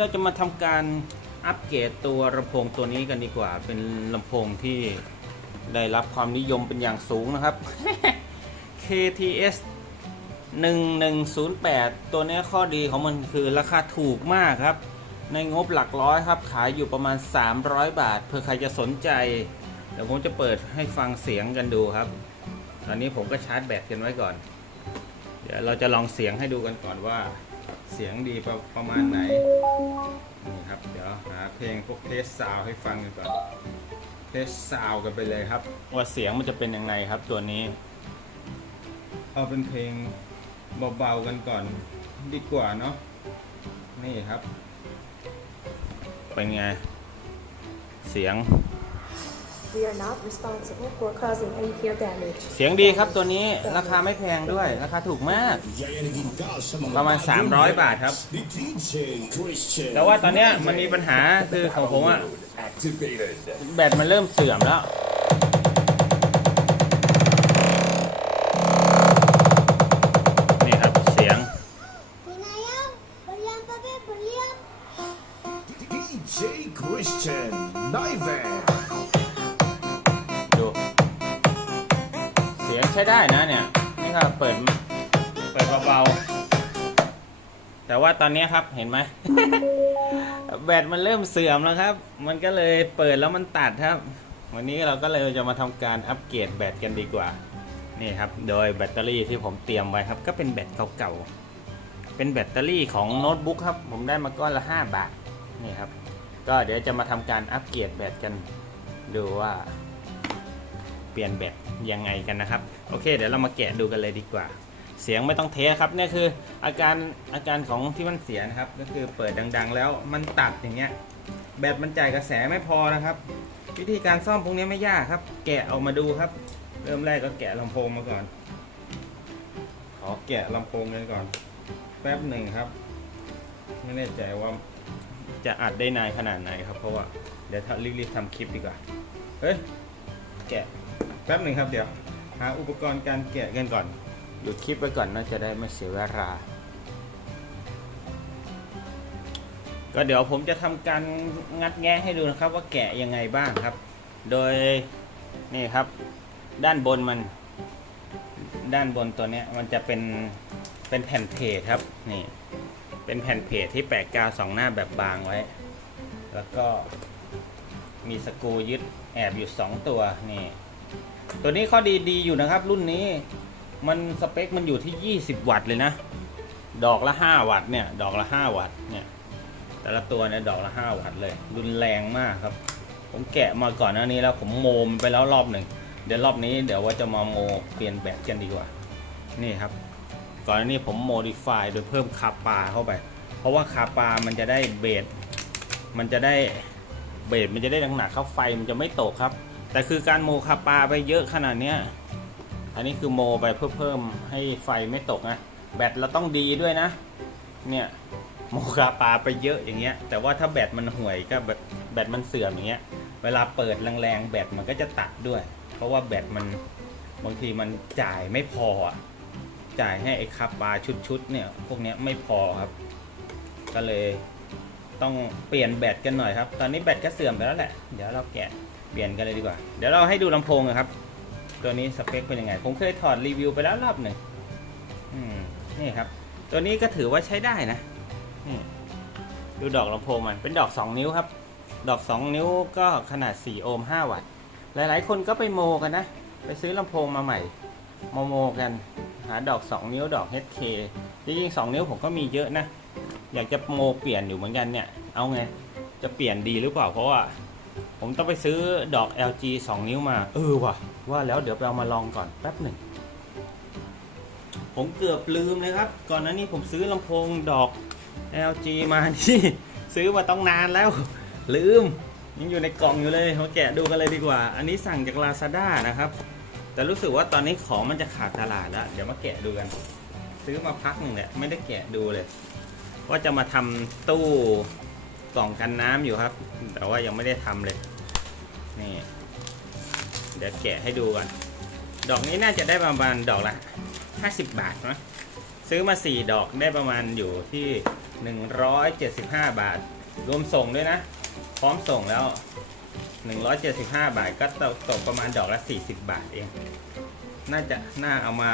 เราจะมาทำการอัปเกรดตัวลำโพงตัวนี้กันดีกว่า เป็นลำโพงที่ได้รับความนิยมเป็นอย่างสูงนะครับ KTS 1108 ตัวนี้ข้อดีของมันคือราคาถูกมากครับ ในงบหลักร้อยครับ ขายอยู่ประมาณ 300 บาท เพื่อใครจะสนใจ เดี๋ยวผมจะเปิดให้ฟังเสียงกันดูครับ ตอนนี้ผมก็ชาร์จแบตกันไว้ก่อน เดี๋ยวเราจะลองเสียงให้ดูกันก่อนว่า เสียงดีประประมาณไหน นี่ครับ เดี๋ยวหาเพลงพวกเทสซาวให้ฟังกันก่อนเทสซาวกันไปเลยครับ ว่าเสียงมันจะเป็นยังไงครับตัวนี้ เอาเป็นเพลงเบาๆกันก่อนดีกว่าเนาะ นี่ครับ เป็นไง เสียง We are not responsible for causing any ear damage. เสียงดีครับตัวนี้ราคาไม่แพงด้วย ราคาถูกมาก ประมาณ 300 บาทครับ แต่ว่าตอนเนี้ยมันมีปัญหาคือของผมอะ Activated. แบตมันเริ่มเสื่อมแล้ว ปิดเบาๆ แต่ว่าตอนนี้ครับเห็นไหม แบตมันเริ่มเสื่อมแล้วครับ มันก็เลยเปิดแล้วมันตัดครับ วันนี้เราก็เลยจะมาทำการอัปเกรดแบตกันดีกว่า นี่ครับ โดยแบตเตอรี่ที่ผมเตรียมไว้ครับ ก็เป็นแบตเก่าๆ เป็นแบตเตอรี่ของโน้ตบุ๊กครับ ผมได้มาก้อนละ 5 บาท นี่ครับ ก็เดี๋ยวจะมาทำการอัปเกรดแบตกันดูว่าเปลี่ยนแบตยังไงกันนะครับ โอเค เดี๋ยวเรามาแกะดูกันเลยดีกว่า เสียงไม่ต้องเทสครับเนี่ยคืออาการอาการของที่มันเสียนะครับ ก็คือเปิดดัง ๆ แล้วมันตัดอย่างเงี้ยแบตมันจ่ายกระแสไม่พอนะครับ วิธีการซ่อมพวกนี้ไม่ยากครับ แกะออกมาดูครับ เริ่มแรกก็แกะลำโพงมาก่อนขอแกะลำโพงกันก่อน แป๊บหนึ่งครับ ไม่แน่ใจว่าจะอัดได้นานขนาดไหนครับ เพราะว่าเดี๋ยวถ้ารีบๆทำคลิปดีกว่าเฮ้ยแกะแป๊บหนึ่งครับเดี๋ยวหาอุปกรณ์การแกะกันก่อน หยุดคลิปไว้ก่อนนะจะได้ไม่เสียเวลา ก็เดี๋ยวผมจะทำการงัดแงะให้ดูนะครับว่าแกะยังไงบ้างครับ โดยนี่ครับ ด้านบนมัน ด้านบนตัวนี้มันจะเป็นเป็นแผ่นเพจครับนี่เป็นแผ่นเพจที่แปะกาวสองหน้าแบบบางไว้ แล้วก็มีสกูยึดแอบอยู่ 2 ตัวนี่ตัวนี้ข้อดีดีอยู่นะครับรุ่นนี้ มันสเปคมันอยู่ที่ 20 วัตต์เลยนะ ดอกละ 5 วัตต์เนี่ย ดอกละ 5 วัตต์เนี่ย แต่ละตัวเนี่ยดอกละ 5 วัตต์เลย รุนแรงมากครับ ผมแกะมาก่อนหน้านี้แล้วผมโมมนไปแล้วรอบหนึ่ง เดี๋ยวรอบนี้เดี๋ยวว่าจะมาโมเปลี่ยนแบตกันดีกว่า นี่ครับ ก่อนหน้านี้ผมโมดิฟายโดยเพิ่มคาปาเข้าไป เพราะว่าคาปามันจะได้เบส มันจะได้เบสมันจะได้หนักๆเข้าไฟมันจะไม่ตกครับ แต่คือการโมคาปาไปเยอะขนาดเนี้ย อันนี้คือโมไปเพื่อเพิ่มให้ไฟไม่ตกนะ แบตเราต้องดีด้วยนะ เนี่ยโมคาปาไปเยอะอย่างเงี้ย แต่ว่าถ้าแบตมันห่วยก็แบบแบตมันเสื่อมอย่างเงี้ย เวลาเปิดแรงๆแบตมันก็จะตัดด้วย เพราะว่าแบตมันบางทีมันจ่ายไม่พอ จ่ายให้ไอ้คาปาชุดๆเนี่ยพวกเนี้ยไม่พอครับ ก็เลยต้องเปลี่ยนแบตกันหน่อยครับ ตอนนี้แบตก็เสื่อมไปแล้วแหละ เดี๋ยวเราแกะเปลี่ยนกันเลยดีกว่า เดี๋ยวเราให้ดูลำโพงนะครับ ตัวนี้สเปคเป็นยังไง ผมเคยถอดรีวิวไปแล้วรอบหนึ่งนี่ครับ ตัวนี้ก็ถือว่าใช้ได้นะดูดอกลำโพงมันเป็นดอก 2 นิ้วครับ ดอก 2 นิ้วก็ขนาด 4 โอห์ม 5 วัตต์ หลายๆ คนก็ไปโมกันนะ ไปซื้อลำโพงมาใหม่โมโมกัน หาดอก 2 นิ้วดอก HK จริงๆ 2 นิ้วผมก็มีเยอะนะ อยากจะโมเปลี่ยนอยู่เหมือนกันเนี่ย เอาไง จะเปลี่ยนดีหรือเปล่า เพราะว่า ผมต้องไปซื้อดอก LG 2 นิ้วมา เออว่ะ ว่าแล้วเดี๋ยวไปเอามาลองก่อนแป๊บหนึ่ง ผมเกือบลืมเลยครับ ก่อนหน้านี้ผมซื้อลำโพงดอก LG มาที่ซื้อมาต้องนานแล้ว ลืม ยังอยู่ในกล่องอยู่เลยมาแกะดูกันเลยดีกว่า อันนี้สั่งจาก Lazada นะครับ แต่รู้สึกว่าตอนนี้ของมันจะขาดตลาดแล้ว เดี๋ยวมาแกะดูกัน ซื้อมาพักหนึ่งแหละไม่ได้แกะดูเลย ว่าจะมาทำตู้กล่องกันน้ำอยู่ครับ แต่ว่ายังไม่ได้ทำเลยนี่ เดี๋ยวแกะให้ดูก่อน ดอกนี้น่าจะได้ประมาณดอกละ 50 บาทนะซื้อมา 4 ดอกได้ประมาณอยู่ที่ 175 บาท รวมส่งด้วยนะ พร้อมส่งแล้ว 175 บาทก็ตกตกประมาณดอกละ 40 บาทเอง น่าจะน่าเอามา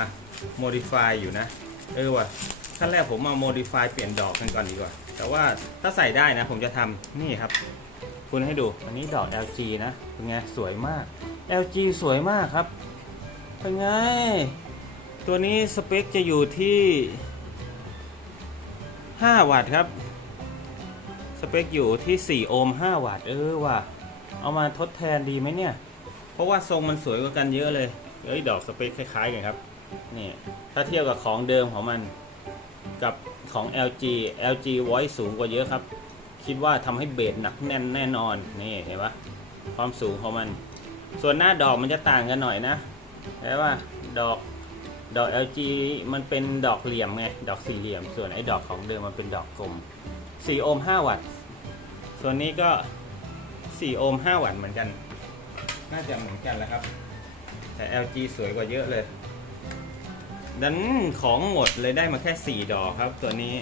modify อยู่นะ เออว่ะขั้นแรกผมมา modify เปลี่ยนดอกกันก่อนดีกว่า แต่ว่าถ้าใส่ได้นะผมจะทำนี่ครับ คุณให้ดู อันนี้ดอก LG นะเป็นไงสวยมาก LG สวยมากครับ เป็นไง ตัวนี้สเปคจะอยู่ที่ 5 วัตต์ครับ สเปคอยู่ที่ 4 โอห์ม 5 วัตต์ เออว่ะ เอามาทดแทนดีไหมเนี่ย เพราะว่าทรงมันสวยกว่ากันเยอะเลย เอ้ย ดอกสเปคคล้ายๆกันครับ นี่ ถ้าเทียบกับของเดิมของมัน กับของ LG LG voice สูงกว่าเยอะครับ คิดว่าทำให้เบสหนักแน่นแน่นอน นี่เห็นปะความสูงของมัน ส่วนหน้าดอกมันจะต่างกันหน่อยนะเห็นปะดอกดอก LG มันเป็นดอกเหลี่ยมไง ดอกสี่เหลี่ยม ส่วนไอ้ดอกของเดิมมันเป็นดอกกลม 4 โอห์ม 5 วัตต์ ส่วนนี้ก็ 4 โอห์ม 5 วัตต์เหมือนกัน น่าจะเหมือนกันแหล้วครับ แต่ LG สวยกว่าเยอะเลย ดันของหมดเลยได้มาแค่ 4 ดอกครับ ตัวนี้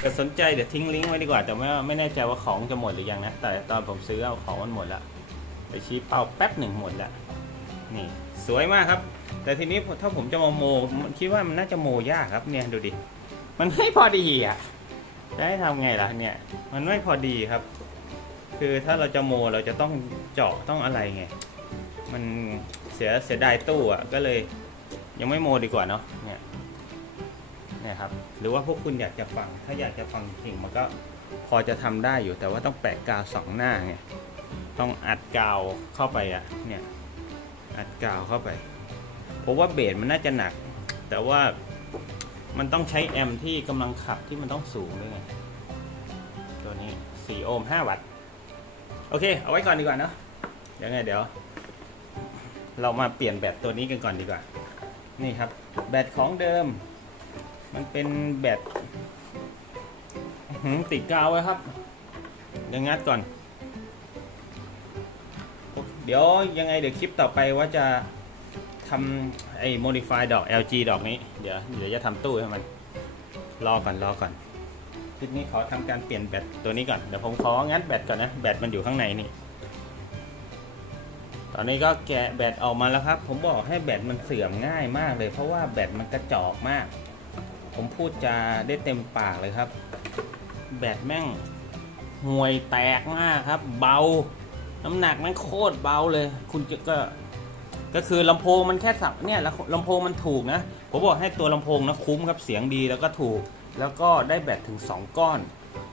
แต่สนใจเดี๋ยวทิ้งลิงก์ไว้ดีกว่า แต่ไม่ไม่แน่ใจว่าของจะหมดหรือยังนะ แต่ตอนผมซื้อเอาของมันหมดแล้ว ไปชี้เป้าแป๊บหนึ่งหมดแล้วนี่สวยมากครับ แต่ทีนี้ถ้าผมจะมาโมคิดว่ามันน่าจะโมยากครับเนี่ยดูดิมันไม่พอดีอะจะให้ทำไงล่ะเนี่ย มันไม่พอดีครับ คือถ้าเราจะโมเราจะต้องเจาะต้องอะไรไง มันเสียเสียดายตู้อะก็เลย ยังไม่โมดีกว่าเนาะเนี่ยเนี่ยครับ หรือว่าพวกคุณอยากจะฟัง ถ้าอยากจะฟังจริงมันก็พอจะทำได้อยู่แต่ว่าต้องแปะกาวสองหน้าไง ต้องอัดกาวเข้าไปอะเนี่ยอัดกาวเข้าไปเพราะว่าเบสมันน่าจะหนัก แต่ว่ามันต้องใช้แอมป์ที่กำลังขับที่มันต้องสูงด้วยไงตัวนี้ 4 โอห์ม 5 วัตต์ โอเค เอาไว้ก่อนดีกว่าเนาะเดี๋ยวไงเดี๋ยว เรามาเปลี่ยนแบตตัวนี้กันก่อนดีกว่า นี่ครับ แบตของเดิม มันเป็นแบตหือติดกาวไว้ครับ เดี๋ยวงัดก่อน เดี๋ยวยังไงเดี๋ยวคลิปต่อไปว่าจะทำไอ้ modify ดอก LG ดอกนี้ เดี๋ยวเดี๋ยวจะทำตู้ให้มัน รอก่อนรอก่อนคลิปนี้ขอทำการเปลี่ยนแบตตัวนี้ก่อน เดี๋ยวผมของัดแบตก่อนนะ แบตมันอยู่ข้างในนี่ ตอนนี้ก็แกะแบตออกมาแล้วครับ ผมบอกให้แบตมันเสื่อมง่ายมากเลย เพราะว่าแบตมันกระจอกมาก ผมพูดจาได้เต็มปากเลยครับ แบตแม่งห่วยแตกมากครับ เบา น้ำหนักม่งโคตรเบาเลย คุณจะก็ก็คือลำโพงมันแค่สับเนี่ยแล้วลำโพงมันถูกนะ ผมบอกให้ตัวลำโพงนะคุ้มครับเสียงดีแล้วก็ถูก แล้วก็ได้แบตถึง 2 ก้อน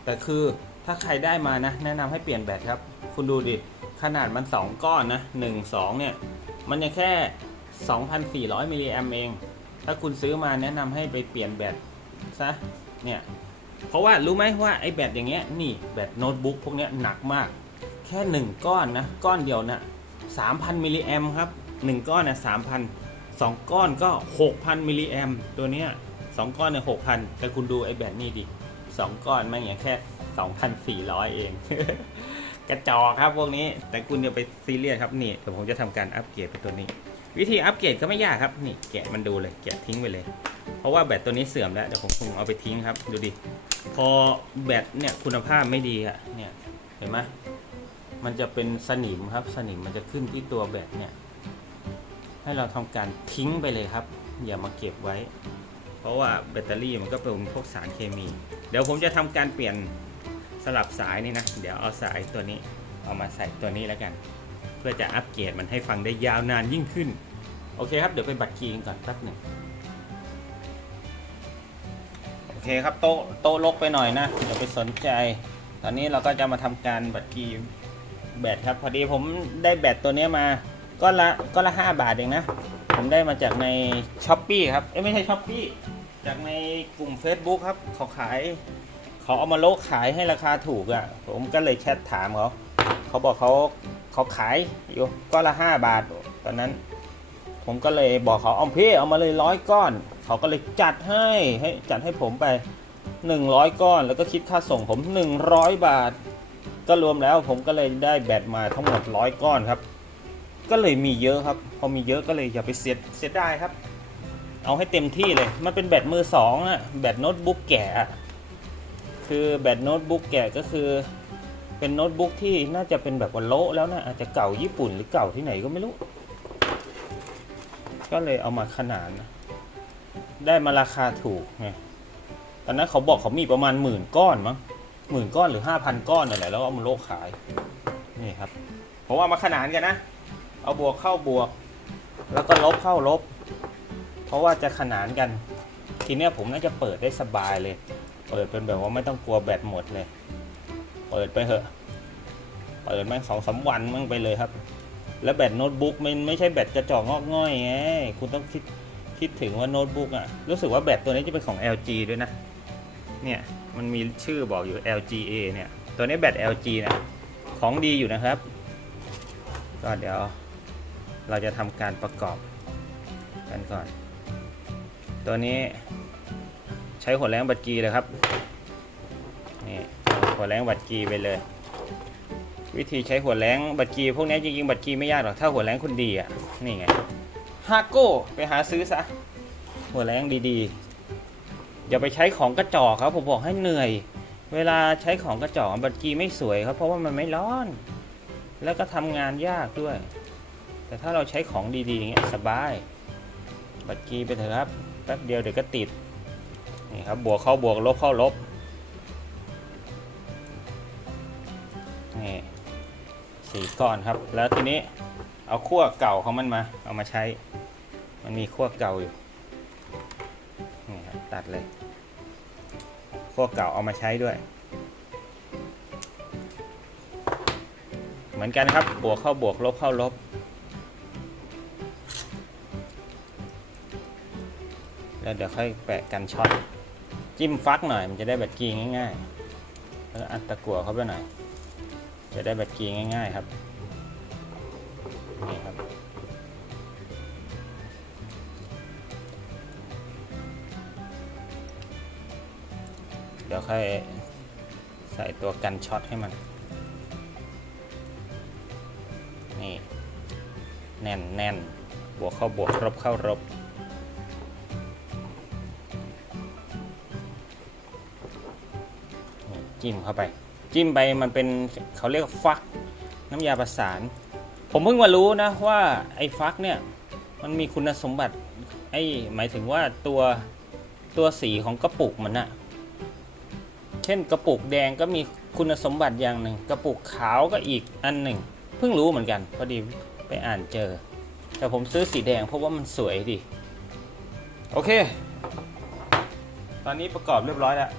แต่คือถ้าใครได้มานะ แนะนำให้เปลี่ยนแบตครับ คุณดูดิ ขนาดมัน 2 ก้อนนะ 1 2 เนี่ย มันยังแค่ 2,400มิลลิแอมเอง ถ้าคุณซื้อมาแนะนำให้ไปเปลี่ยนแบตซะเนี่ยเพราะว่ารู้ไหมว่าไอ้แบตอย่างเงี้ยนี่แบตโน้ตบุ๊กพวกเนี้ยหนักมาก แค่1ก้อนนะ ก้อนเดียวนะ3,000มิลลิแอมครับ1ก้อนนะ3,000 2ก้อนก็6,000มิลลิแอมตัวเนี้ย2ก้อนเนี่ย6,000แต่คุณดูไอ้แบตนี่ดิ2ก้อนแม่งอย่างแค่2,400เอง กระจอกครับพวกนี้ แต่คุณอย่าไปซีเรียสครับนี่เดี๋ยวผมจะทำการอัปเกรดไปตัวนี้ วิธีอัปเกรดก็ไม่ยากครับนี่แกะมันดูเลยแกะทิ้งไปเลย เพราะว่าแบตตัวนี้เสื่อมแล้วเดี๋ยวผมคงเอาไปทิ้งครับ ดูดิพอแบตเนี่ยคุณภาพไม่ดีอะเนี่ยเห็นไหม มันจะเป็นสนิมครับ สนิมมันจะขึ้นที่ตัวแบตเนี่ย ให้เราทำการทิ้งไปเลยครับ อย่ามาเก็บไว้ เพราะว่าแบตเตอรี่มันก็เป็นพวกสารเคมี เดี๋ยวผมจะทำการเปลี่ยนสลับสายนี่นะ เดี๋ยวเอาสายตัวนี้เอามาใส่ตัวนี้แล้วกัน เพื่อจะอัปเกรดมันให้ฟังได้ยาวนานยิ่งขึ้น โอเคครับ เดี๋ยวไปบัตรคีกันก่อนแป๊บหนึ่งโอเคครับโต๊ะโต๊ะลกไปหน่อยนะอย่าไปสนใจ ตอนนี้เราก็จะมาทำการบัตรคี แบตครับ พอดีผมได้แบตตัวนี้มาก็ละก็ละห้าบาทเองนะ ผมได้มาจากในช้อปปีครับ เอ้ไม่ใช่ช้อปปีจากในกลุ่ม Facebook ครับเขาขายเขาเอามาโลกขายให้ราคาถูกอะ่ะ ผมก็เลยแชทถามเขาเขาบอกเขาเขาขายอยู่ก็ละห้าบาท ตอนนั้น ผมก็เลยบอกเขาเอาพี่เอามาเลยร้อยก้อน เขาก็เลยจัดให้ให้จัดให้ผมไป 100 ก้อน แล้วก็คิดค่าส่งผม 100 บาท ก็รวมแล้วผมก็เลยได้แบตมาทั้งหมดร้อยก้อนครับ ก็เลยมีเยอะครับ พอมีเยอะก็เลยอย่าไปเสียเสียดายครับ เอาให้เต็มที่เลย มันเป็นแบตมือสองอะแบตโน้ตบุ๊กแก่คือแบตโน้ตบุ๊กแกะก็คือเป็นโน้ตบุ๊กที่น่าจะเป็นแบบว่าโลแล้วนะอาจจะเก่าญี่ปุ่นหรือเก่าที่ไหนก็ไม่รู้ ก็เลยเอามาขนานได้มาราคาถูกไงตอนนั้นเขาบอกเขามีประมาณหมื่นก้อนมั้ง หมื่นก้อนหรือห้าพันก้อนนั่นแหละแล้วเอามาโละขายนี่ครับผมเอามาขนานกันนะ เอาบวกเข้าบวก แล้วก็ลบเข้าลบ เพราะว่าจะขนานกัน ทีเนี้ยผมน่าจะเปิดได้สบายเลย เปิดเป็นแบบว่าไม่ต้องกลัวแบตหมดเลย เปิดไปเถอะ เปิดแม่งสองสามวันมั่งไปเลยครับ แล้วแบตโน้ตบุ๊กมันไม่ใช่แบตกระจอกงอกง่อยไงคุณต้องคิดคิดถึงว่าโน้ตบุ๊กอะรู้สึกว่าแบตตัวนี้จะเป็นของ LG ด้วยนะ เนี่ย มันมีชื่อบอกอยู่ LGA เนี่ย ตัวนี้แบต LG นะของดีอยู่นะครับ ก็เดี๋ยวเราจะทำการประกอบกันก่อน ตัวนี้ใช้หัวแรงบัตรกีเลยครับ นี่หัวแรงบัตรกีไปเลย วิธีใช้หัวแรงบัตรกีพวกนี้จริงๆบัตรกีไม่ยากหรอก ถ้าหัวแรงคุณดีอะ นี่ไงฮาโก้ไปหาซื้อซะ หัวแรงดีๆ อย่าไปใช้ของกระจอกครับผมบอกให้เหนื่อย เวลาใช้ของกระจอกบัตรกีไม่สวยครับ เพราะว่ามันไม่ร้อน แล้วก็ทำงานยากด้วย แต่ถ้าเราใช้ของดีๆอย่างเงี้ยสบาย บัตรกีไปเถอะครับแป๊บเดียวเดี๋ยวก็ติดนี่ครับบวกเข้าบวกลบเข้าลบนี่สี่ก้อนครับ แล้วทีนี้เอาขั้วเก่าของมันมา เอามาใช้ มันมีขั้วเก่าอยู่ ตัดเลยขั้วเก่าเอามาใช้ด้วย เหมือนกันครับ บวกเข้าบวกลบเข้าลบ แล้วเดี๋ยวค่อยแปะกันช็อต จิ้มฟักหน่อยมันจะได้แบตกีง่ายๆ แล้วอัดตะกั่วเข้าไปหน่อย จะได้แบตกีง่ายๆครับ นี่ครับ ค่อยใส่ตัวกันช็อตให้มัน นี่ แน่นแน่นบวกเข้าบวกลบเข้ารบจิ้มเข้าไป จิ้มไปมันเป็นเขาเรียกฟักน้ำยาประสาน ผมเพิ่งมารู้นะว่าไอ้ฟักเนี่ยมันมีคุณสมบัติไอ้หมายถึงว่าตัวตัวสีของกระปุกมันอะ ช่น กระปุกแดงก็มีคุณสมบัติอย่างหนึ่ง กระปุกขาวก็อีกอันหนึ่ง เพิ่งรู้เหมือนกัน พอดีไปอ่านเจอ แต่ผมซื้อสีแดงเพราะว่ามันสวยดี โอเค ตอนนี้ประกอบเรียบร้อยแล้ว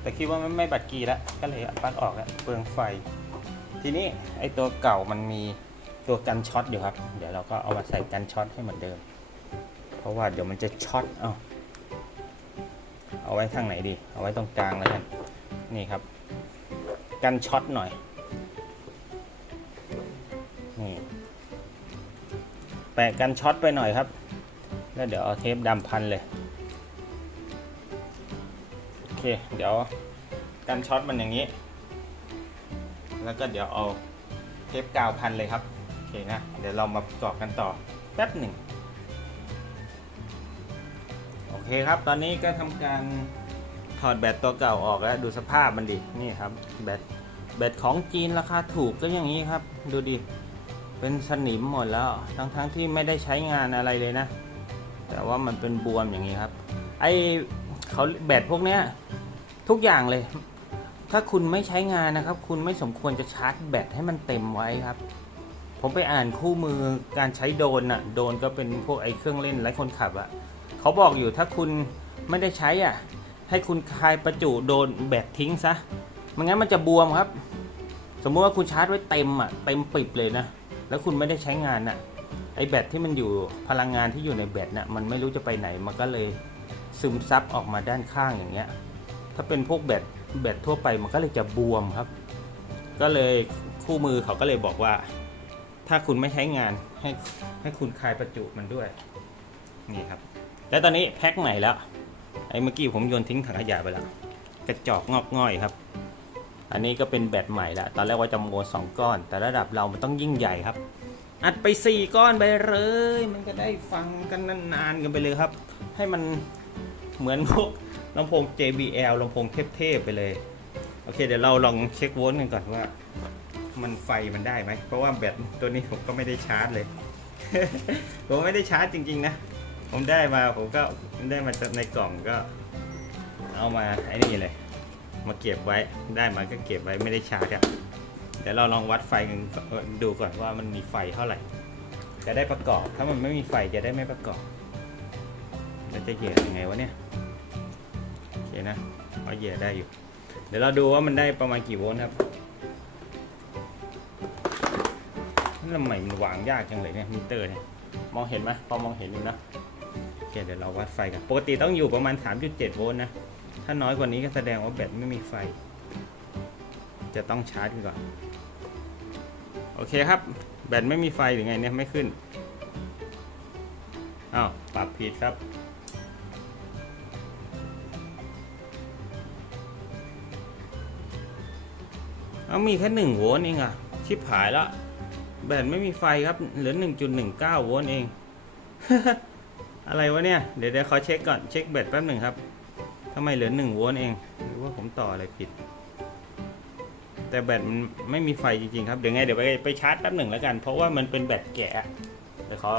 แต่คิดว่าไม่ไม่บัตรกีแล้ว ก็เลยปลั๊กออกแล้วเปลืองไฟ ทีนี้ไอตัวเก่ามันมีตัวกันช็อตอยู่ครับ เดี๋ยวเราก็เอามาใส่กันช็อตให้เหมือนเดิม เพราะว่าเดี๋ยวมันจะช็อต เอาเอาไว้ทางไหนดี เอาไว้ตรงกลางแล้วกัน นี่ครับ กันช็อตหน่อย นี่แปะกันช็อตไปหน่อยครับ แล้วเดี๋ยวเอาเทปดำพันเลย โอเค เดี๋ยวกันช็อตมันอย่างนี้ แล้วก็เดี๋ยวเอาเทปกาวพันเลยครับ โอเคนะ เดี๋ยวเรามาประกอบกันต่อแป๊บหนึ่ง โอเคครับ ตอนนี้ก็ทำการ อดแบตตัวเก่าออกแล้วดูสภาพมันดินี่ครับแบตแบตของจีนราคาถูกก็อย่างนี้ครับ ดูดิเป็นสนิมหมดแล้วทั้งๆทที่ไม่ได้ใช้งานอะไรเลยนะ แต่ว่ามันเป็นบวมอย่างนี้ครับ ไอเขาแบตพวกเนี้ยทุกอย่างเลย ถ้าคุณไม่ใช้งานนะครับ คุณไม่สมควรจะชาร์จแบตให้มันเต็มไว้ครับ ผมไปอ่านคู่มือการใช้โดนอะโดนก็เป็นพวกไอเครื่องเล่นไร้คนขับอะเขาบอกอยู่ถ้าคุณไม่ได้ใช้อะ ให้คุณคลายประจุโดนแบตทิ้งซะไม่งั้นมันจะบวมครับ สมมุติว่าคุณชาร์จไว้เต็มอะเต็มปิบเลยนะ แล้วคุณไม่ได้ใช้งานอะไอแบตที่มันอยู่พลังงานที่อยู่ในแบตน่ะมันไม่รู้จะไปไหนมันก็เลยซึมซับออกมาด้านข้างอย่างเงี้ย ถ้าเป็นพวกแบตแบตทั่วไปมันก็เลยจะบวมครับ ก็เลยคู่มือเขาก็เลยบอกว่า ถ้าคุณไม่ใช้งานให้ให้คุณคลายประจุมันด้วยนี่ครับ แล้วตอนนี้แพ็คใหม่แล้ว ไอ้เมื่อกี้ผมโยนทิ้งถังขยะไปแล้วกระจอกงอกง่อยครับ อันนี้ก็เป็นแบตใหม่ละตอนแรกว่าจะโมสองก้อน แต่ระดับเรามันต้องยิ่งใหญ่ครับ อัดไป 4 ก้อนไปเลย มันก็ได้ฟังกันนานๆกันไปเลยครับ ให้มันเหมือนพวกลำโพง JBL ลำโพงเทพๆไปเลยโอเคเดี๋ยวเราลองเช็คโวลต์กันก่อนว่า มันไฟมันได้ไหมเพราะว่าแบตตัวนี้ผมก็ไม่ได้ชาร์จเลย ผมไม่ได้ชาร์จจริง ๆ นะ ผมได้มาผมก็ได้มาจากในกล่องก็ เอามาไอ้นี่เลย มาเก็บไว้ได้มาก็เก็บไว้ไม่ได้ชาร์จอะเดี๋ยวเราลองวัดไฟกันเอ่อดูก่อนว่ามันมีไฟเท่าไหร่ จะได้ประกอบ ถ้ามันไม่มีไฟจะได้ไม่ประกอบแล้วจะเหยียดยังไงวะเนี่ยโอเคนะพอเหยียดได้อยู่ เดี๋ยวเราดูว่ามันได้ประมาณกี่โวลต์ครับนี่ทำไมมันวางยากจังเลยเนี่ยมิเตอร์เนี่ยมองเห็นไหมพอมองเห็นอยู่นะ เคเดี๋ยวเราวัดไฟกัน ปกติต้องอยู่ประมาณ 3.7 โวลต์นะ ถ้าน้อยกว่านี้ก็แสดงว่าแบตไม่มีไฟ จะต้องชาร์จก่อน โอเคครับ แบตไม่มีไฟหรือไงเนี่ยไม่ขึ้น อ้าว ปรับผิดครับเอามีแค่หนึ่งโวลต์เองอะชิบหายละแบตไม่มีไฟครับ เหลือ 1.19 โวลต์เอง อะไรวะเนี่ย เดี๋ยวเดี๋ยวขอเช็คก่อน เช็คแบตแป๊บหนึ่งครับทำไมเหลือ1โวลต์เอง หรือว่าผมต่ออะไรผิด แต่แบตมันไม่มีไฟจริงๆครับ เดี๋ยวไงเดี๋ยวไปไปชาร์จแป๊บหนึ่งแล้วกัน เพราะว่ามันเป็นแบตแกะเดี๋ยวขอ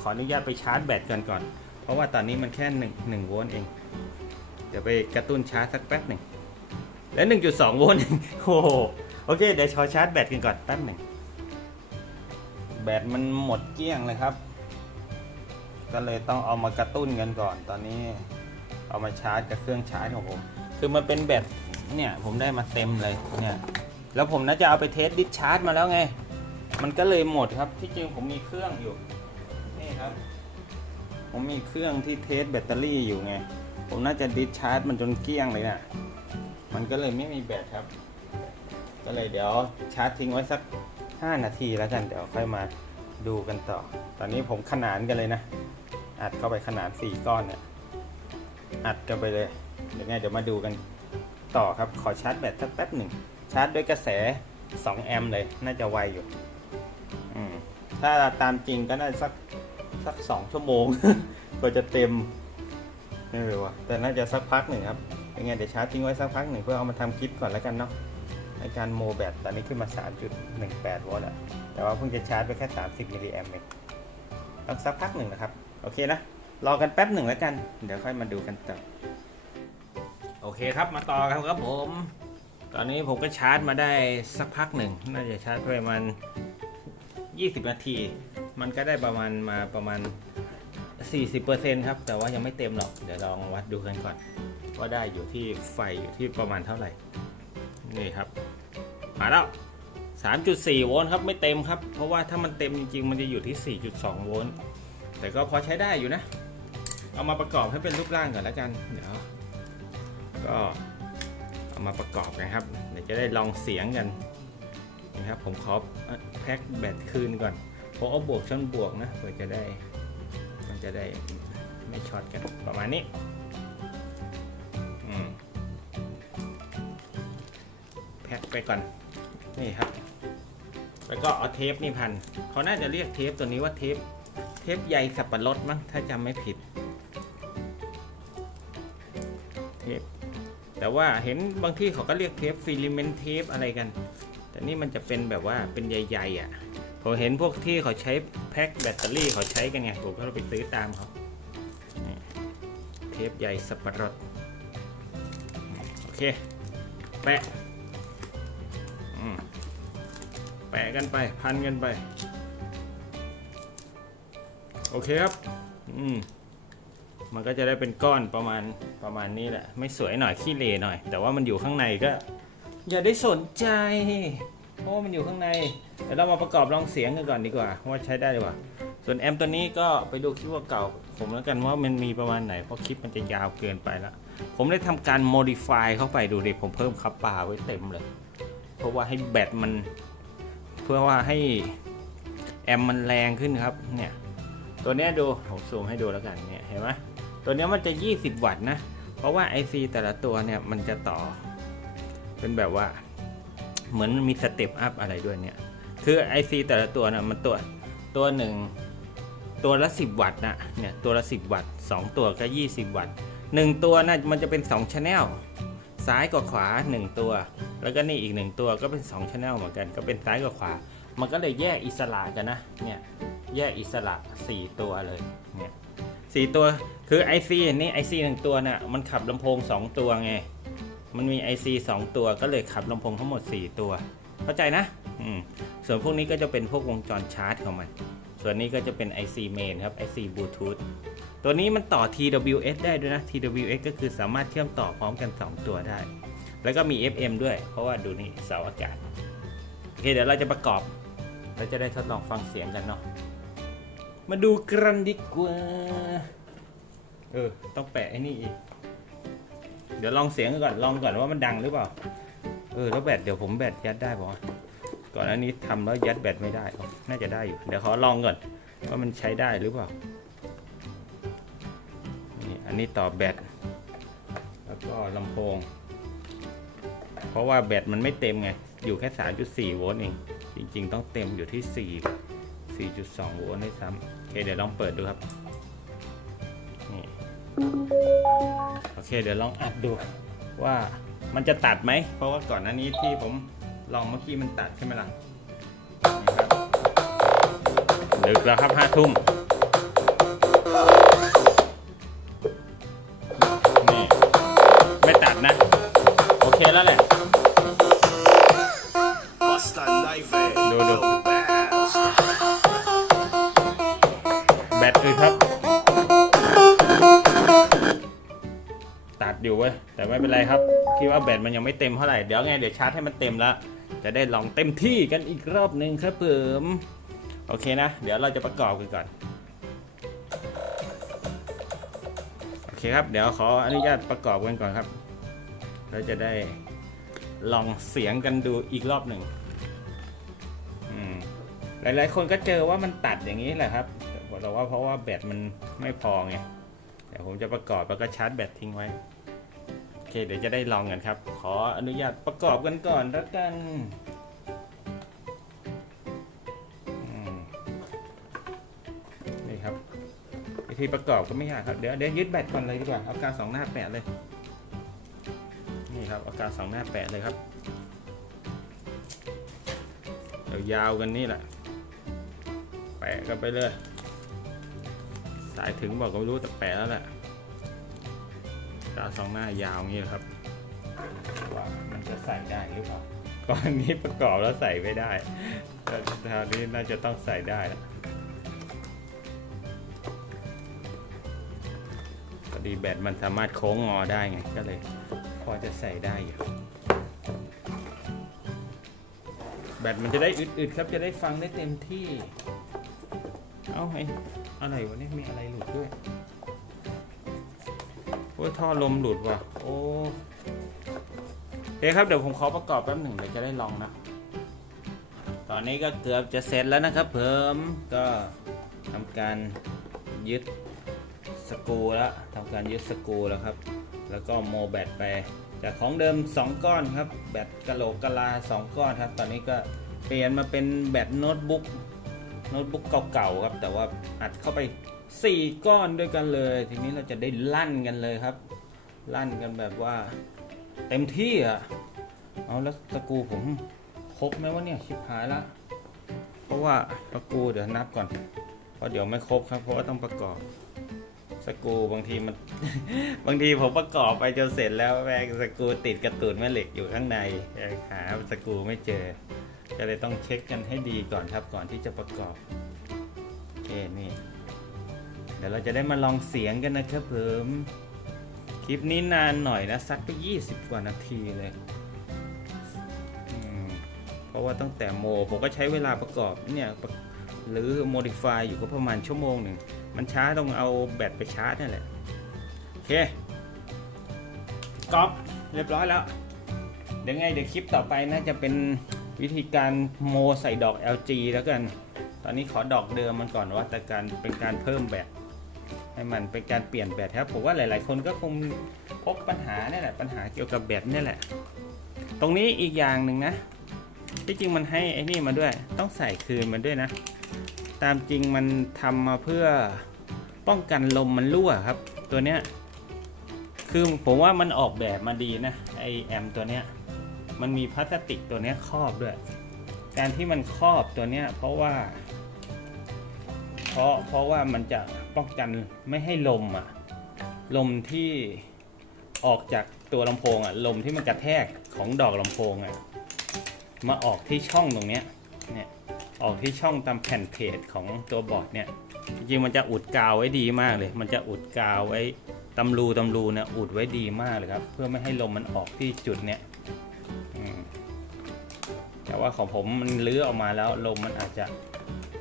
ขออนุญาตไปชาร์จแบตกันก่อน เพราะว่าตอนนี้มันแค่1 1โวลต์เอง เดี๋ยวไปกระตุ้นชาร์จสักแป๊บหนึ่ง แล้ว1.2โวลต์เองโอ้โห โอเค เดี๋ยวขอชาร์จแบตกันก่อนแป๊บหนึ่ง แบตมันหมดเกลี้ยงเลยครับ ก็เลยต้องเอามากระตุ้นกันก่อน ตอนนี้เอามาชาร์จกับเครื่องชาร์จของผม คือมันเป็นแบตเนี่ยผมได้มาเต็มเลยเนี่ยแล้วผมน่าจะเอาไปเทสดิชาร์จมาแล้วไง มันก็เลยหมดครับที่จริงผมมีเครื่องอยู่นี่ครับ ผมมีเครื่องที่เทสแบตเตอรี่อยู่ไง ผมน่าจะดิชาร์จมันจนเกลี้ยงเลยนะ่ะมันก็เลยไม่มีแบตครับ ก็เลยเดี๋ยวชาร์จทิ้งไว้สัก 5 นาทีแล้วกันเดี๋ยวค่อยมาดูกันต่อ ตอนนี้ผมขนานกันเลยนะ อัดเข้าไปขนาด 4 ก้อนเนี่ยอัดกันไปเลย เดี๋ยวไงเดี๋ยวมาดูกันต่อครับ ขอชาร์จแบตสักแป๊บหนึ่ง ชาร์จด้วยกระแส 2 แอมป์เลย น่าจะไวอยู่ ถ้าตามจริงก็น่าจะสักสัก2ชั่วโมงกว่าจะเต็มไม่รู้ว่าแต่น่าจะสักพักหนึ่งครับยังไงเดี๋ยวชาร์จทิ้งไว้สักพักหนึ่งเพื่อเอามาทำคลิปก่อนแล้วกันเนาะในการโมแบตตอนนี้ขึ้นมา 3.18 โวลต์อะแต่ว่าเพิ่งจะชาร์จไปแค่ 30 มิลลิแอมป์เองต้องสักพักหนึ่งนะครับ โอเคนะรอกันแป๊บหนึ่งแล้วกัน เดี๋ยวค่อยมาดูกันต่อโอเคครับมาต่อครับครับผม ตอนนี้ผมก็ชาร์จมาได้สักพักหนึ่ง น่าจะชาร์จไปประมาณ20 นาที มันก็ได้ประมาณมาประมาณ 40%ครับ แต่ว่ายังไม่เต็มหรอก เดี๋ยวลองวัดดูกันก่อน ว่าได้อยู่ที่ไฟอยู่ที่ประมาณเท่าไหร่ นี่ครับ มาแล้ว 3.4 โวลต์ครับ ไม่เต็มครับ เพราะว่าถ้ามันเต็มจริงๆ มันจะอยู่ที่ 4.2 โวลต์ แต่ก็พอใช้ได้อยู่นะ เอามาประกอบให้เป็นรูปร่างก่อนแล้วกัน เดี๋ยว ก็เอามาประกอบกันครับ เดี๋ยวจะได้ลองเสียงกันนะครับ ผมขอแพ็คแบตคืนก่อนผมเอาบวกชนบวกนะเพื่อจะได้ มันจะได้ไม่ช็อตกันประมาณนี้แพ็คไปก่อน นี่ครับ แล้วก็เอาเทปนี่พัน เขาน่าจะเรียกเทปตัวนี้ว่าเทป ปใยสับปะรดมั้งถ้าจำไม่ผิด เทป แต่ว่าเห็นบางที่เขาก็เรียกเทปฟิลิเมนเทปอะไรกัน แต่นี่มันจะเป็นแบบว่าเป็นใยๆอะผมเห็นพวกที่เขาใช้แพ็คแบตเตอรี่เขาใช้กันไงผมก็ไปซื้อตามเขาเทปใยสับปะรดโอเค แปะอืมแปะกันไปพันกันไป โอเคครับ อืม มันก็จะได้เป็นก้อนประมาณประมาณนี้แหละ ไม่สวยหน่อยขี้เลหน่อย แต่ว่ามันอยู่ข้างในก็ อย่าได้สนใจ เพราะว่ามันอยู่ข้างใน เดี๋ยวเรามาประกอบลองเสียงกันก่อนดีกว่าว่าใช้ได้หรือเปล่า ส่วนแอมป์ตัวนี้ก็ไปดูคลิปเก่า ผมแล้วกันว่ามันมีประมาณไหน เพราะคลิปมันจะยาวเกินไปละ ผมได้ทำการ modify เข้าไปดูดิผมเพิ่มคับปาไว้เต็มเลย เพราะว่าให้แบตมัน เพื่อว่าให้แอมป์มันแรงขึ้นครับ เนี่ย ตัวเนี้ยดูผมซูมให้ดูแล้วกันเนี่ยเห็นไหมตัวเนี้ยมันจะ 20 วัตต์นะ เพราะว่า IC แต่ละตัวเนี่ยมันจะต่อ เป็นแบบว่า เหมือนมีสเต็ปอัพอะไรด้วยเนี่ย คือ IC แต่ละตัวนะมันตัวตัวหนึ่งตัวละ 10 วัตต์นะเนี่ยตัวละ 10 วัตต์2ตัวก็ 20 วัตต์1ตัวนะมันจะเป็น2 channel ซ้ายกับขวา 1 ตัว แล้วก็นี่อีกหนึ่งตัวก็เป็น2 channel เหมือนกันก็เป็นซ้ายกับขวา มันก็เลยแยกอิสระกันนะเนี่ยแยกอิสระ 4 ตัวเลยเนี่ยสตัวคือ IC นี่ IC หนึ่งตัวน่ะมันขับลำโพง 2 ตัวไง มันมี IC 2 ตัวก็เลยขับลำโพงทั้งหมด 4 ตัว เข้าใจนะอืมส่วนพวกนี้ก็จะเป็นพวกวงจรชาร์จของมัน ส่วนนี้ก็จะเป็น IC main ครับ IC Bluetooth ตัวนี้มันต่อ TWS ได้ด้วยนะ TWS ก็คือสามารถเชื่อมต่อพร้อมกัน 2 ตัวได้ แล้วก็มี FM ด้วย เพราะว่าดูนี่เสาอากาศ โอเคเดี๋ยวเราจะประกอบ เราจะได้ทดลองฟังเสียงกันเนาะ มาดูกันดีกว่า เออ ต้องแปะไอ้นี่อีก เดี๋ยวลองเสียงก่อน ลองก่อนว่ามันดังหรือเปล่า เออ แล้วแบตเดี๋ยวผมแบตยัดได้ป่ะก่อนอันนี้ทำแล้วยัดแบตไม่ได้ น่าจะได้อยู่ เดี๋ยวขอลองก่อนว่ามันใช้ได้หรือเปล่า นี่อันนี้ต่อแบต แล้วก็ลำโพง เพราะว่าแบตมันไม่เต็มไง อยู่แค่ 3.4 โวลต์เอง จริงๆ ต้องเต็มอยู่ที่ 4 4.2 โวลต์ด้วยซ้ำโอเค เดี๋ยวลองเปิดดูครับนี่โอเค เดี๋ยวลองอัดดูว่ามันจะตัดไหม เพราะว่าก่อนหน้านี้ที่ผมลองเมื่อกี้มันตัดใช่ไหมล่ะนี่ครับดึกแล้วครับห้าทุ่ม ว้ย แต่ไม่เป็นไรครับ คิดว่าแบตมันยังไม่เต็มเท่าไหร่ เดี๋ยวไง เดี๋ยวชาร์จให้มันเต็มแล้ว จะได้ลองเต็มที่กันอีกรอบหนึ่งครับเปิมโอเคนะ เดี๋ยวเราจะประกอบกันก่อน โอเคครับ เดี๋ยวขออนุญาตประกอบกันก่อนครับ เราจะได้ลองเสียงกันดูอีกรอบหนึ่งหลายๆ คนก็เจอว่ามันตัดอย่างนี้แหละครับแต่ว่าเพราะว่าแบตมันไม่พอไงเดี๋ยวผมจะประกอบแล้วก็ชาร์จแบตทิ้งไว้ เคเดี๋ยวจะได้ลองกันครับ ขออนุญาตประกอบกันก่อนแล้วกันนี่ครับวิธีประกอบก็ไม่ยากครับเดี๋ยวเดี๋ยวยึดแบตก่อนเลยดีกว่าเอากาวสองหน้าแปะเลยนี่ครับเอากาวสองหน้าแปะเลยครับยาวๆกันนี่แหละ แปะกันไปเลย สายถึงบอกก็ไม่รู้แต่แปะแล้วแหละ กาวสองหน้ายาวงี้ครับว่ามันจะใส่ได้หรือเปล่าก่อนนี้ประกอบแล้วใส่ไม่ได้แต่คราวนี้น่าจะต้องใส่ได้แล้วพอดีแบตมันสามารถโค้งงอได้ไงก็เลยพอจะใส่ได้อยู่แบตมันจะได้อึดๆครับจะได้ฟังได้เต็มที่ เอาไอ้อะไรวะเนี่ยมีอะไรหลุดด้วย โอ้ท่อลมหลุดว่ะ โอ้โอเครับเดี๋ยวผมขอประกอบแป๊บหนึ่งเดี๋ยวจะได้ลองนะ ตอนนี้ก็เกือบจะเสร็จแล้วนะครับเพิ่มก็ทำการยึดสกูแล้วทำการยึดสกูแล้วครับ แล้วก็โมแบตไป จากของเดิม 2 ก้อนครับ แบตกะโหลกกะลา 2 ก้อนครับ ตอนนี้ก็เปลี่ยนมาเป็นแบตโน้ตบุ๊กโน้ตบุ๊กเก่าๆครับ แต่ว่าอัดเข้าไป 4 ก้อนด้วยกันเลย ทีนี้เราจะได้ลั่นกันเลยครับ ลั่นกันแบบว่า เต็มที่อะเอาแล้วสกูผมครบไหมวะเนี่ยชิบหายละเพราะว่าสกูเดี๋ยวนับก่อนเพราะเดี๋ยวไม่ครบครับ เพราะว่าต้องประกอบสกูบางทีมันบางทีผมประกอบไปจนเสร็จแล้วแม่สกูติดกระตุนแม่เหล็กอยู่ข้างในหาสกูไม่เจอ ก็เลยต้องเช็คกันให้ดีก่อนครับก่อนที่จะประกอบโอเคนี่ เดี๋ยวเราจะได้มาลองเสียงกันนะครับเพิ่มคลิปนี้นานหน่อยนะสักไป20 กว่านาทีเลยเพราะว่าตั้งแต่โมผมก็ใช้เวลาประกอบเนี่ยหรือ modify อยู่ก็ประมาณชั่วโมงหนึ่ง มันช้าต้องเอาแบตไปชาร์จนั่นแหละ โอเคก๊อปเรียบร้อยแล้ว เดี๋ยวไงเดี๋ยวคลิปต่อไปน่าจะเป็นวิธีการโมใส่ดอก LG แล้วกัน ตอนนี้ขอดอกเดิมมันก่อนว่าแต่การเป็นการเพิ่มแบต ให้มันเป็นการเปลี่ยนแบตครับผมว่าหลาย ๆ คนก็คงพบปัญหาเนี่ยแหละปัญหาเกี่ยวกับแบตเนี่ยแหละ ตรงนี้อีกอย่างหนึ่งนะ ที่จริงมันให้ไอ้นี่มาด้วย ต้องใส่คืนมันด้วยนะ ตามจริงมันทำมาเพื่อป้องกันลมมันรั่วครับ ตัวเนี้ยคือผมว่ามันออกแบบมาดีนะไอแอมตัวเนี้ยมันมีพลาสติกตัวเนี้ยครอบด้วย การที่มันครอบตัวเนี้ยเพราะว่า เพราะเพราะว่ามันจะ ป้องกันไม่ให้ลมอะ ลมที่ออกจากตัวลำโพงอะ ลมที่มันกระแทกของดอกลำโพงอะ มาออกที่ช่องตรงเนี้ย เนี่ย ออกที่ช่องตามแผ่นเพจของตัวบอร์ดเนี่ย จริงมันจะอุดกาวไว้ดีมากเลย มันจะอุดกาวไว้ตำรูตำรูเนี่ยอุดไว้ดีมากเลยครับ เพื่อไม่ให้ลมมันออกที่จุดเนี่ยแต่ว่าของผมมันเลื้อออกมาแล้วลมมันอาจจะ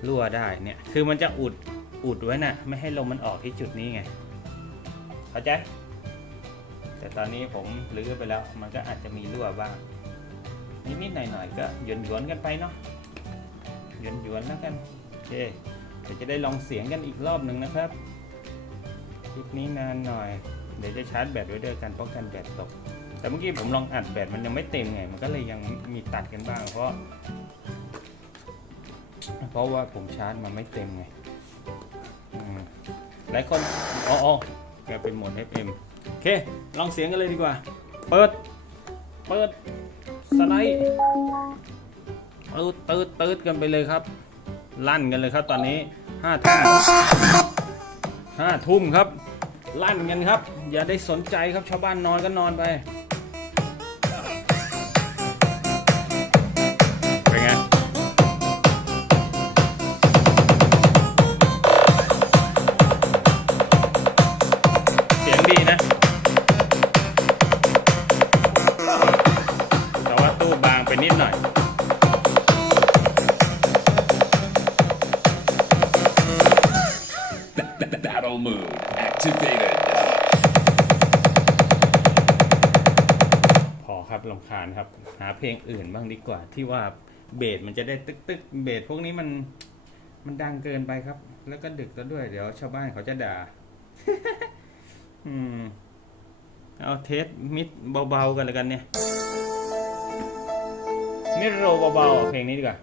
รั่วได้เนี่ย คือมันจะอุด อุดไว้น่ะ ไม่ให้ลมมันออกที่จุดนี้ไง เข้าใจ แต่ตอนนี้ผมลื้อไปแล้ว มันก็อาจจะมีรั่วบ้าง นิดๆหน่อยๆก็หยวนๆกันไปเนาะหยวนๆแล้วกัน โอเค เดี๋ยวจะได้ลองเสียงกันอีกรอบหนึ่งนะครับคลิปนี้นานหน่อย เดี๋ยวจะชาร์จแบตไว้ด้วยกันป้องกันแบตตก แต่เมื่อกี้ผมลองอัดแบตมันยังไม่เต็มไง มันก็เลยยังมีตัดกันบ้าง เพราะ เพราะว่าผมชาร์จมันไม่เต็มไง หลายคนอ๋อแกเป็นโหมด FM โอเค ลองเสียงกันเลยดีกว่า เปิด เปิด สไลด์ตืดตืดตืดกันไปเลยครับ ลั่นกันเลยครับตอนนี้ห้าทุ่มห้าทุ่มครับ ลั่นกันครับ อย่าได้สนใจครับชาวบ้านนอนก็นอนไปำคาญครับ หาเพลงอื่นบ้างดีกว่า ที่ว่าเบสมันจะได้ตึกตึกเบสพวกนี้มันมันดังเกินไปครับ แล้วก็ดึกแล้วด้วย เดี๋ยวชาวบ้านเขาจะด่า อืม เอาเทสมิดเบาๆกันเลยกันเนี่ยมิดโรเบาๆเพลงนี้ดีกว่า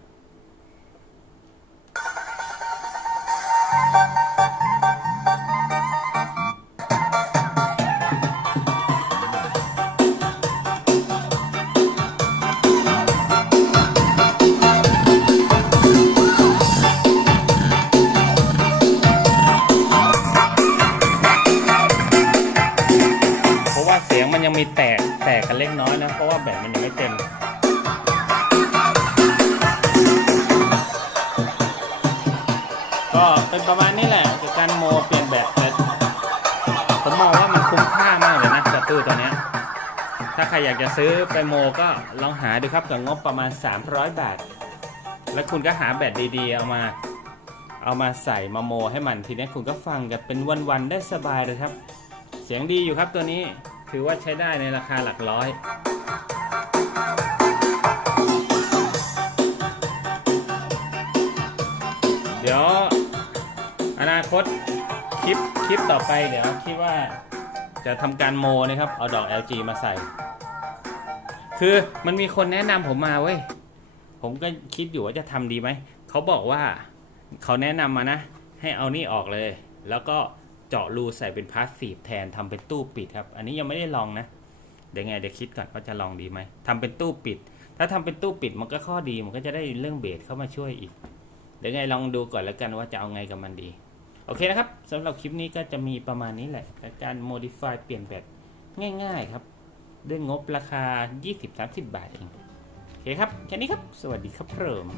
เสียแตกแตกกันเล็กน้อยนะ เพราะว่าแบตมันยังไม่เต็มก็เป็นประมาณนี้แหละกับการโมเปลี่ยนแบตแต่ผมมองว่ามันคุ้มค่ามากเลยนะกับตู้ตัวนี้ถ้าใครอยากจะซื้อไปโมก็ลองหาดูครับกับงบประมาณ 300 บาท แล้วคุณก็หาแบตดีๆ เอามาเอามาใส่มาโมให้มันทีนี้คุณก็ฟังกันเป็นวันๆได้สบายเลยครับ เสียงดีอยู่ครับตัวนี้ ถือว่าใช้ได้ในราคาหลักร้อยเดี๋ยวอนาคตคลิปคลิปต่อไปเดี๋ยวคิดว่าจะทำการโมนะครับ เอาดอก LG มาใส่ คือมันมีคนแนะนำผมมาเว้ย ผมก็คิดอยู่ว่าจะทำดีไหม เขาบอกว่าเขาแนะนำมานะ ให้เอานี่ออกเลย แล้วก็ เจาะรูใส่เป็นพาสซีฟแทนทำเป็นตู้ปิดครับ อันนี้ยังไม่ได้ลองนะ เดี๋ยวไงเดี๋ยวคิดก่อนว่าจะลองดีไหมทำเป็นตู้ปิด ถ้าทำเป็นตู้ปิดมันก็ข้อดีมันก็จะได้เรื่องเบสเข้ามาช่วยอีก เดี๋ยวไงลองดูก่อนแล้วกันว่าจะเอาไงกับมันดี โอเคนะครับสำหรับคลิปนี้ก็จะมีประมาณนี้แหละกับการ modify เปลี่ยนแบตง่าย ๆครับด้วยงบราคา 20-30 บาทเองโอเคครับ แค่นี้ครับ สวัสดีครับผม